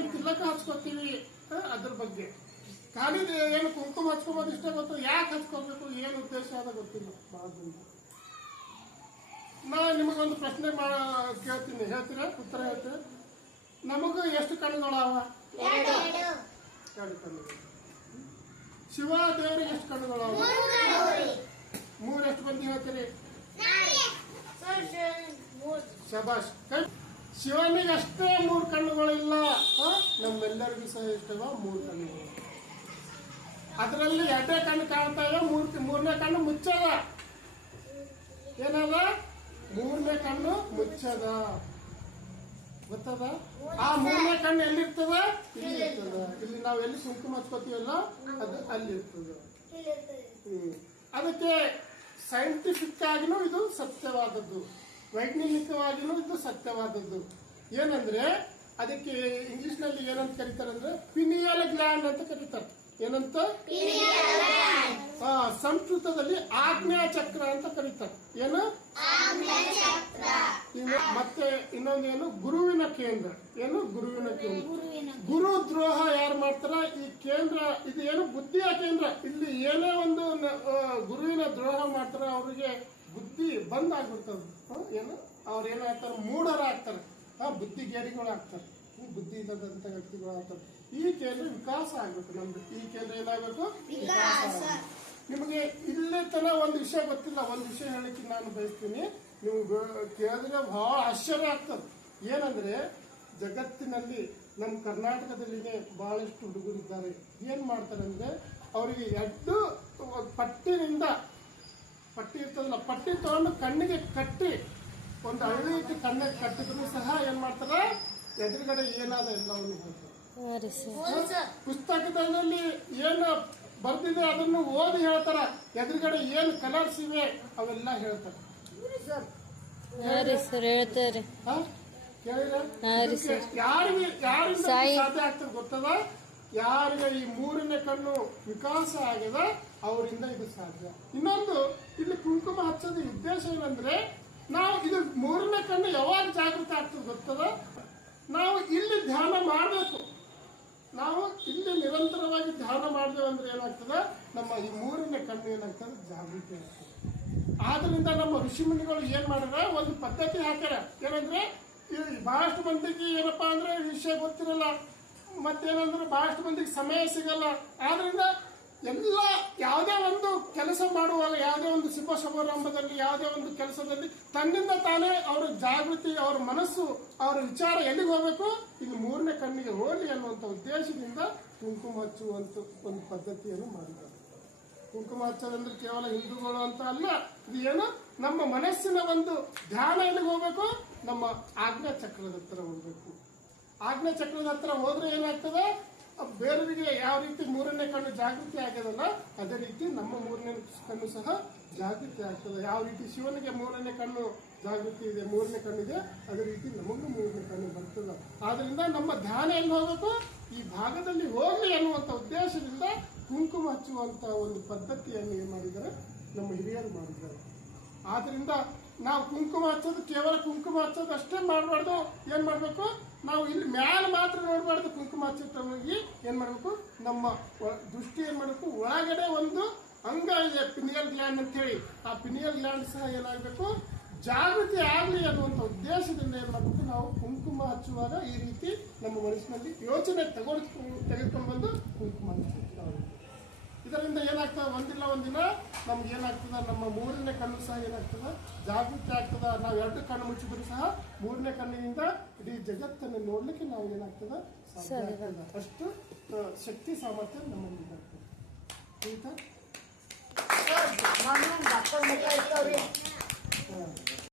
ಏನೇನು ತಿಲ್ಲಕ ಹಚ್ಕೋತೀವಿ ಅದ್ರ ಬಗ್ಗೆ. ಖಾಲಿ ಏನು ಕುಂಕುಮ ಹಚ್ಕೋಬೋದು ಇಷ್ಟ ಗೊತ್ತು, ಯಾಕೆ ಹಚ್ಕೋಬೇಕು ಏನು ಉದ್ದೇಶ ಅದ ಗೊತ್ತಿಲ್ಲ ಬಹಳ ಜನ. ನಾ ನಿಮಗೊಂದು ಪ್ರಶ್ನೆ ಕೇಳ್ತೀನಿ, ಹೇಳ್ತೀರಾ? ಉತ್ತರ ಹೇಳ್ತೀರಾ? ನಮಗೂ ಎಷ್ಟು ಕಣ್ಣುಗಳವ? 2 ಕಣ್ಣುಗಳು. ಶಿವ ದೇವರಿಗೆ ಎಷ್ಟು ಕಣ್ಣುಗಳವ? 3. ಎಷ್ಟು ಮಂದಿ ಹೇಳ್ತೀರಿ? ಶಬಾಷ್. ಶಿವನಿಗೆ ಅಷ್ಟೇ 3 ಕಣ್ಣುಗಳಿಲ್ಲ, ನಮ್ಮೆಲ್ಲರಿಗೂ ಸಹ ಇಷ್ಟವ 3 ಕಣ್ಣುಗಳು. ಅದರಲ್ಲಿ 2 ಕಣ್ಣು ಕಾಣ್ತಾ ಇವೆ, 3ನೇ ಕಣ್ಣು ಮುಚ್ಚದ. ಏನದ? 3ನೇ ಕಣ್ಣು ಮುಚ್ಚದ, ಗೊತ್ತದ? ಆ 3ನೇ ಕಣ್ಣು ಎಲ್ಲಿರ್ತದ? ಇಲ್ಲಿ ಇರ್ತದ. ಇಲ್ಲಿ ನಾವು ಎಲ್ಲಿ ಕುಂಕುಮ ಹಚ್ಕೋತೀವಲ್ಲ ಅದು ಅಲ್ಲಿ ಇರ್ತದ. ಅದಕ್ಕೆ ಸೈಂಟಿಫಿಕ್ ಆಗಿನೂ ಇದು ಸತ್ಯವಾದದ್ದು, ವೈಜ್ಞಾನಿಕವಾಗಿನೂ ಇದು ಸತ್ಯವಾದದ್ದು. ಏನಂದ್ರೆ ಅದಕ್ಕೆ ಇಂಗ್ಲಿಷ್ ನಲ್ಲಿ ಏನಂತ ಕರೀತಾರೆ ಅಂದ್ರೆ ಪಿನಿಯಲ್ ಗ್ಲ್ಯಾಂಡ್ ಅಂತ ಕರೀತಾರೆ. ಏನಂತ? ಸಂಸ್ಕೃತದಲ್ಲಿ ಆಜ್ಞಾ ಚಕ್ರ ಅಂತ ಕರೀತಾರೆ. ಏನು? ಮತ್ತೆ ಇನ್ನೊಂದು ಏನು? ಗುರುವಿನ ಕೇಂದ್ರ. ಏನು? ಗುರುವಿನ ಕೇಂದ್ರ. ಗುರು ದ್ರೋಹ ಯಾರು ಮಾಡ್ತಾರ? ಈ ಕೇಂದ್ರ ಇದು ಏನು? ಬುದ್ಧಿಯ ಕೇಂದ್ರ. ಇಲ್ಲಿ ಏನೇ ಒಂದು ಗುರುವಿನ ದ್ರೋಹ ಮಾಡ್ತಾರ ಅವ್ರಿಗೆ ಬುದ್ಧಿ ಬಂದ್ ಆಗ್ಬಿಡ್ತದ. ಏನು? ಅವ್ರ ಏನಾಗ್ತಾರೆ? ಮೂಢರಾಗ್ತಾರೆ, ಬುದ್ಧಿಗೇಡಿಗಳು ಆಗ್ತಾರೆ, ಬುದ್ಧಿ ಇಲ್ಲದಂತ ವ್ಯಕ್ತಿಗಳು ಆಗ್ತಾರೆ. ಈ ಕೇಂದ್ರ ವಿಕಾಸ ಆಗ್ಬೇಕು. ನಮ್ದು ಈ ಕೇಂದ್ರ ಏನಾಗಬೇಕು? ವಿಕಾಸ. ನಿಮಗೆ ಇಲ್ಲೇ ತನ ಒಂದು ವಿಷಯ ಗೊತ್ತಿಲ್ಲ, ಒಂದು ವಿಷಯ ಹೇಳಿಕ್ಕೆ ನಾನು ಬಯಸ್ತೀನಿ. ನೀವು ಕೇಳಿದ್ರೆ ಬಹಳ ಆಶ್ಚರ್ಯ ಆಗ್ತದೆ. ಏನಂದ್ರೆ ಜಗತ್ತಿನಲ್ಲಿ ನಮ್ಮ ಕರ್ನಾಟಕದಲ್ಲಿನೇ ಬಹಳಷ್ಟು ಹುಡುಗರಿದ್ದಾರೆ. ಏನ್ ಮಾಡ್ತಾರೆ ಅಂದ್ರೆ ಅವರಿಗೆ 2 ಪಟ್ಟಿ ಇರ್ತದಲ್ಲ, ಪಟ್ಟಿ ತಗೊಂಡು ಕಣ್ಣಿಗೆ ಕಟ್ಟಿ ಒಂದು ಹಳ್ಳಿ ಇಟ್ಟು ಕಣ್ಣಿಗೆ ಕಟ್ಟಿದ್ರು ಸಹ ಏನ್ ಮಾಡ್ತಾರೆ? ಎದುರುಗಡೆ ಏನಾದ ಎಲ್ಲವನ್ನು ಹೇಳ್ತಾರೆ. ಪುಸ್ತಕದಲ್ಲಿ ಏನು ಬರ್ದಿದೆ ಅದನ್ನು ಓದಿ ಹೇಳ್ತಾರ, ಎದುರುಗಡೆ ಏನು ಕಲರ್ಸ್ ಇವೆ ಅವೆಲ್ಲ ಹೇಳ್ತಾರೆ. ಯಾರಿಗೆ ಸಾಧ್ಯ ಆಗ್ತದೆ ಗೊತ್ತದ? ಯಾರಿಗೆ ಈ 3ನೇ ಕಣ್ಣು ವಿಕಾಸ ಆಗ್ಯದ ಅವರಿಂದ ಇದು ಸಾಧ್ಯ. ಇನ್ನೊಂದು, ಇಲ್ಲಿ ಕುಂಕುಮ ಹಚ್ಚೋದ ಉದ್ದೇಶ ಏನಂದ್ರೆ ನಾವು ಇದು 3ನೇ ಕಣ್ಣು ಯಾವಾಗ ಜಾಗೃತಿ ಆಗ್ತದೆ ಗೊತ್ತದ? ನಾವು ಇಲ್ಲಿ ಧ್ಯಾನ ಮಾಡಬೇಕು. ನಾವು ಇಲ್ಲಿ ನಿರಂತರವಾಗಿ ಧ್ಯಾನ ಮಾಡಿದೆವು ಅಂದ್ರೆ ಏನಾಗ್ತದೆ? ನಮ್ಮ ಈ 3ನೇ ಕಣ್ಣು ಏನಾಗ್ತದೆ? ಜಾಗೃತಿ ಆಗ್ತದೆ. ಆದ್ರಿಂದ ನಮ್ಮ ಋಷಿಮುನಿಗಳು ಏನ್ ಮಾಡ್ಯಾರ? ಒಂದು ಪದ್ಧತಿ ಹಾಕ್ಯಾರ. ಏನಂದ್ರೆ ಬಹಳಷ್ಟು ಮಂದಿಗೆ ಏನಪ್ಪಾ ಅಂದ್ರೆ ವಿಷಯ ಗೊತ್ತಿರಲ್ಲ, ಮತ್ತೇನಂದ್ರೆ ಬಹಳಷ್ಟು ಮಂದಿಗೆ ಸಮಯ ಸಿಗಲ್ಲ. ಆದ್ರಿಂದ ಎಲ್ಲ ಯಾವುದೇ ಒಂದು ಕೆಲಸ ಮಾಡುವಾಗ, ಯಾವುದೇ ಒಂದು ಶುಭ ಸಮಾರಂಭದಲ್ಲಿ, ಯಾವುದೇ ಒಂದು ಕೆಲಸದಲ್ಲಿ ತನ್ನಿಂದ ತಾನೇ ಅವರ ಜಾಗೃತಿ, ಅವರ ಮನಸ್ಸು, ಅವರ ವಿಚಾರ ಎಲ್ಲಿಗೆ ಹೋಗ್ಬೇಕು? ಇದು 3ನೇ ಕಣ್ಣಿಗೆ ಹೋಗಲಿ ಅನ್ನುವಂಥ ಉದ್ದೇಶದಿಂದ ಕುಂಕುಮ ಹಚ್ಚುವಂತ ಒಂದು ಪದ್ಧತಿಯನ್ನು ಮಾಡಿದ್ದಾರೆ. ಕುಂಕುಮ ಹಚ್ಚೋದಂದ್ರೆ ಕೇವಲ ಹಿಂದೂಗಳು ಅಂತ ಅಲ್ಲ, ಇದು ಏನು? ನಮ್ಮ ಮನಸ್ಸಿನ ಒಂದು ಧ್ಯಾನ ಎಲ್ಲಿಗೆ ಹೋಗ್ಬೇಕು? ನಮ್ಮ ಆಜ್ಞಾ ಚಕ್ರದ ಹತ್ರ ಹೋಗ್ಬೇಕು. ಆಜ್ಞಾ ಚಕ್ರದ ಹತ್ರ ಹೋದ್ರೆ ಏನಾಗ್ತದೆ? ಬೇರೆಯವರಿಗೆ ಯಾವ ರೀತಿ 3ನೇ ಕಣ್ಣು ಜಾಗೃತಿ ಆಗ್ಯದಲ್ಲ, ಅದೇ ರೀತಿ ನಮ್ಮ 3ನೇ ಕಣ್ಣು ಸಹ ಜಾಗೃತಿ ಆಗ್ತದೆ. ಯಾವ ರೀತಿ ಶಿವನಿಗೆ 3ನೇ ಕಣ್ಣು ಜಾಗೃತಿ ಇದೆ, 3ನೇ ಕಣ್ಣಿದೆ, ಅದೇ ರೀತಿ ನಮಗೂ 3ನೇ ಕಣ್ಣು ಬರ್ತದೆ. ಆದ್ರಿಂದ ನಮ್ಮ ಧ್ಯಾನ ಎಲ್ಲಿ ಹೋಗಬೇಕು? ಈ ಭಾಗದಲ್ಲಿ ಹೋಗ್ಲಿ ಅನ್ನುವಂತ ಉದ್ದೇಶದಿಂದ ಕುಂಕುಮ ಹಚ್ಚುವಂತ ಒಂದು ಪದ್ಧತಿಯನ್ನು ಏನ್ ಮಾಡಿದ್ದಾರೆ? ನಮ್ಮ ಹಿರಿಯರು ಮಾಡಿದ್ದಾರೆ. ಆದ್ರಿಂದ ನಾವು ಕುಂಕುಮ ಹಚ್ಚೋದು ಕೇವಲ ಕುಂಕುಮ ಹಚ್ಚೋದು ಅಷ್ಟೇ ಮಾಡಬಾರ್ದು. ಏನ್ ಮಾಡ್ಬೇಕು? ನಾವು ಇಲ್ಲಿ ಮ್ಯಾಲ ಮಾತ್ರ ನೋಡಬಾರ್ದು. ಕುಂಕುಮ ಹಚ್ಚೋಗಿ ಏನ್ ಮಾಡ್ಬೇಕು? ನಮ್ಮ ದೃಷ್ಟಿ ಏನ್ ಮಾಡ್ಬೇಕು? ಒಳಗಡೆ ಒಂದು ಅಂಗ ಇದೆ, ಪಿನಿಯಲ್ ಗ್ಲ್ಯಾಂಡ್ ಅಂತ ಹೇಳಿ. ಆ ಪಿನಿಯಲ್ ಗ್ಲ್ಯಾಂಡ್ ಸಹ ಏನಾಗಬೇಕು? ಜಾಗೃತಿ ಆಗಲಿ ಅನ್ನುವಂಥ ಉದ್ದೇಶದಿಂದ ಏನ್ ಮಾಡ್ಬೇಕು? ನಾವು ಕುಂಕುಮ ಹಚ್ಚುವಾಗ ಈ ರೀತಿ ನಮ್ಮ ಮನಸ್ಸಿನಲ್ಲಿ ಯೋಚನೆ ತೆಗೆದುಕೊಂಡು ಬಂದು ಕುಂಕುಮ ಹಚ್ಚಬೇಕು. ಇದರಿಂದ ಏನಾಗ್ತದೆ? ಒಂದಿಲ್ಲ ಒಂದಿನ ನಮ್ಗೆ ಏನಾಗ್ತದ? ನಮ್ಮ 3ನೇ ಕಣ್ಣು ಸಹ ಏನಾಗ್ತದ? ಜಾಗೃತಿ ಆಗ್ತದ. ನಾವು 2 ಕಣ್ಣು ಮುಚ್ಚಿದ್ರು ಸಹ 3ನೇ ಕಣ್ಣಿನಿಂದ ಇಡೀ ಜಗತ್ತನ್ನು ನೋಡ್ಲಿಕ್ಕೆ ನಾವು ಏನಾಗ್ತದ? ಸಾಧ್ಯ ಆಗ್ತದ. ಅಷ್ಟು ಶಕ್ತಿ ಸಾಮರ್ಥ್ಯ ನಮ್ಮಲ್ಲಿ ಇದಾಗ್ತದೆ.